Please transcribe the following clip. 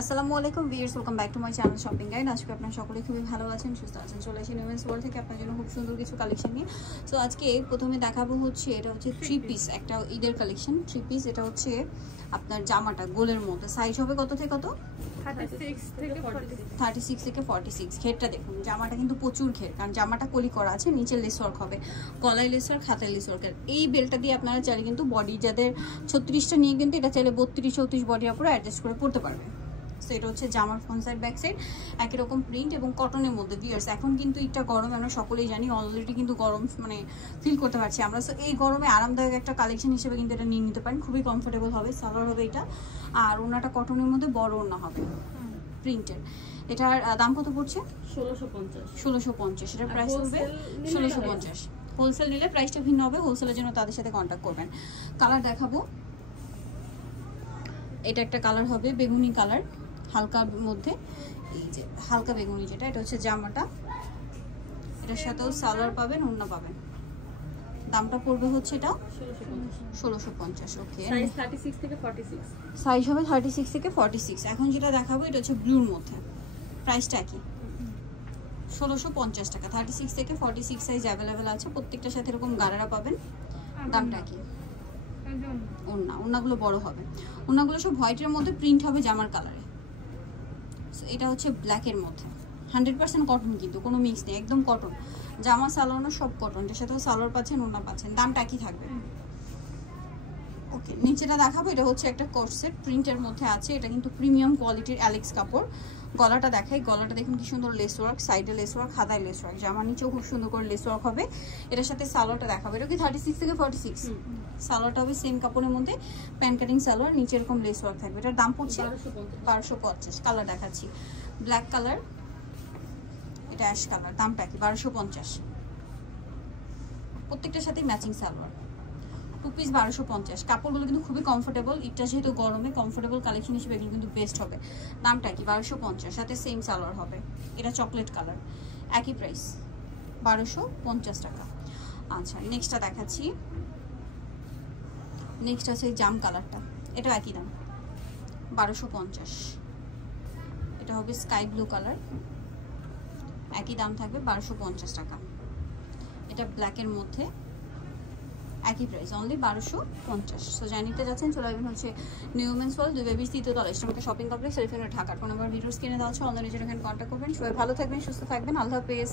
আসসালামু আলাইকুম viewers, welcome back to my channel shopping guide. আজকে আপনারা সকলে খুবই ভালো আছেন, সুস্থ আছেন। চলে আসেন উমেন্স ওয়ার্ল্ড থেকে আপনার জন্য খুব সুন্দর কিছু কালেকশন নিয়ে। সো আজকে প্রথমে দেখাবো হচ্ছে এটা হচ্ছে 3 পিস, একটা ঈদের কালেকশন 3 পিস। এটা হচ্ছে আপনার জামাটা গোলের মধ্যে, সাইজ হবে কত থেকে কত? 36 থেকে 46। ঘেরটা দেখুন, জামাটা কিন্তু প্রচুর ঘের, কারণ জামাটা কলি করা আছে, নিচে লেস ওয়ার্ক হবে, গলায় লেস ওয়ার্ক, হাতে লেস ওয়ার্ক। এই বেলটা দিয়ে আপনারা চাইলে কিন্তু বডি যাদের 36টা নিয়ে কিন্তু এটা চাইলে 32 34 বডি আপুরা অ্যাডজাস্ট করে পড়তে পারবে। সো এটা হচ্ছে জামার ফ্রন্ট সাইড ব্যাক সাইড একই রকম প্রিন্ট এবং কটনের মধ্যে। ভিউয়ার্স, এখন কিন্তু এটা গরম, আমরা সকলেই জানি, অলরেডি কিন্তু গরম মানে ফিল করতে পারছি আমরা। সো এই গরমে আরামদায়ক একটা কালেকশন হিসেবে কিন্তু এটা নিয়ে নিতে পারেন, খুবই কমফোর্টেবল হবে। সালোয়ার হবে এটা, আর ওনাটা কটনের মধ্যে বড় ওনা হবে প্রিন্টের। এটার দাম কত পড়ছে? 1650। এটার প্রাইস হবে 1650। হোলসেল নিলে প্রাইসটা ভিন্ন হবে, হোলসেলের জন্য তাদের সাথে কন্ট্যাক্ট করবেন। কালার দেখাবো, এটা একটা কালার হবে বেগুনি কালার, হালকার মধ্যে, এই যে হালকা বেগুনি যেটা, এটা হচ্ছে জামাটা। এটার সাথেও সালোয়ার পাবেন, ওড়না পাবেন। দামটা পড়বে হচ্ছে এটা 1650। ওকে, সাইজ 36 থেকে 46, সাইজ হবে 36 থেকে 46। এখন যেটা দেখাবো এটা হচ্ছে ব্লুর মধ্যে, প্রাইসটা কি? 1650 টাকা। 36 থেকে 46 সাইজ অ্যাভেলেবেল আছে, প্রত্যেকটার সাথে এরকম গারারা পাবেন। দামটা কি? ওড়নাগুলো বড় হবে, ওড়নাগুলো সব হোয়াইটের মধ্যে, প্রিন্ট হবে জামার কালারে। এটা হচ্ছে ব্ল্যাকের মধ্যে, 100% কটন, কিন্তু কোনো মিক্স নেই, একদম কটন। জামা সালোয়ার সব কটন, এর সাথেও সালোয়ার পাচ্ছেন, ওড়না পাচ্ছেন। দামটা কি থাকবে? ওকে, নিচেটা দেখাবো, এটা হচ্ছে একটা কোর্সেট প্রিন্টের মধ্যে আছে, এটা কিন্তু প্রিমিয়াম কোয়ালিটির অ্যালেক্স কাপড়। গলাটা দেখাই, গলাটা দেখুন কি সুন্দর লেস ওয়ার্ক, সাইডে লেস ওয়ার্ক, হাতায় লেস ওয়ার্ক, জামার নিচেও খুব সুন্দর করে লেস ওয়ার্ক হবে। এটার সাথে সালোয়ারটা দেখাবো, এটা কি 36 থেকে 46। সালোয়ারটা হবে সেম কাপড়ের মধ্যে, প্যান্ট কাটিং সালোয়ার, নিচে এরকম লেস ওয়ার্ক থাকবে। এটার দাম পড়ছে 1250। কালার দেখাচ্ছি, ব্ল্যাক কালার, এটা অ্যাশ কালার। দামটা কি? 1250। প্রত্যেকটার সাথে ম্যাচিং সালোয়ার, 2 পিস 1250। কাপড়গুলো কিন্তু খুবই কমফোর্টেবল, এটা যেহেতু গরমে কমফোর্টেবল কালেকশন হিসেবে এগুলো কিন্তু বেস্ট হবে। দামটা কি? 1250, সাথে সেম সালোয়ার হবে। এটা চকলেট কালার, একই প্রাইস 1250 টাকা। আচ্ছা, নেক্সটটা দেখাচ্ছি। নেক্সট আছে জাম কালারটা, এটা একই দাম 1250। এটা হবে স্কাই ব্লু কালার, একই দাম থাকবে 1250 টাকা। এটা ব্ল্যাকের মধ্যে, একই প্রাইস, অনলি 1250। সো জানিতে যাচ্ছেন, চলে আসবেন হচ্ছে নিউ উমেন্স ওয়ার্ল্ড, 2 তৃতীয় তলা, eastern shopping complex, Dhaka. Phone number videos কিনে দেওয়া হচ্ছে, অনলাইনে এখানে কন্ট্যাক্ট করবেন। সবাই ভালো থাকবেন, সুস্থ থাকবেন, আল্লাহ হাফেজ।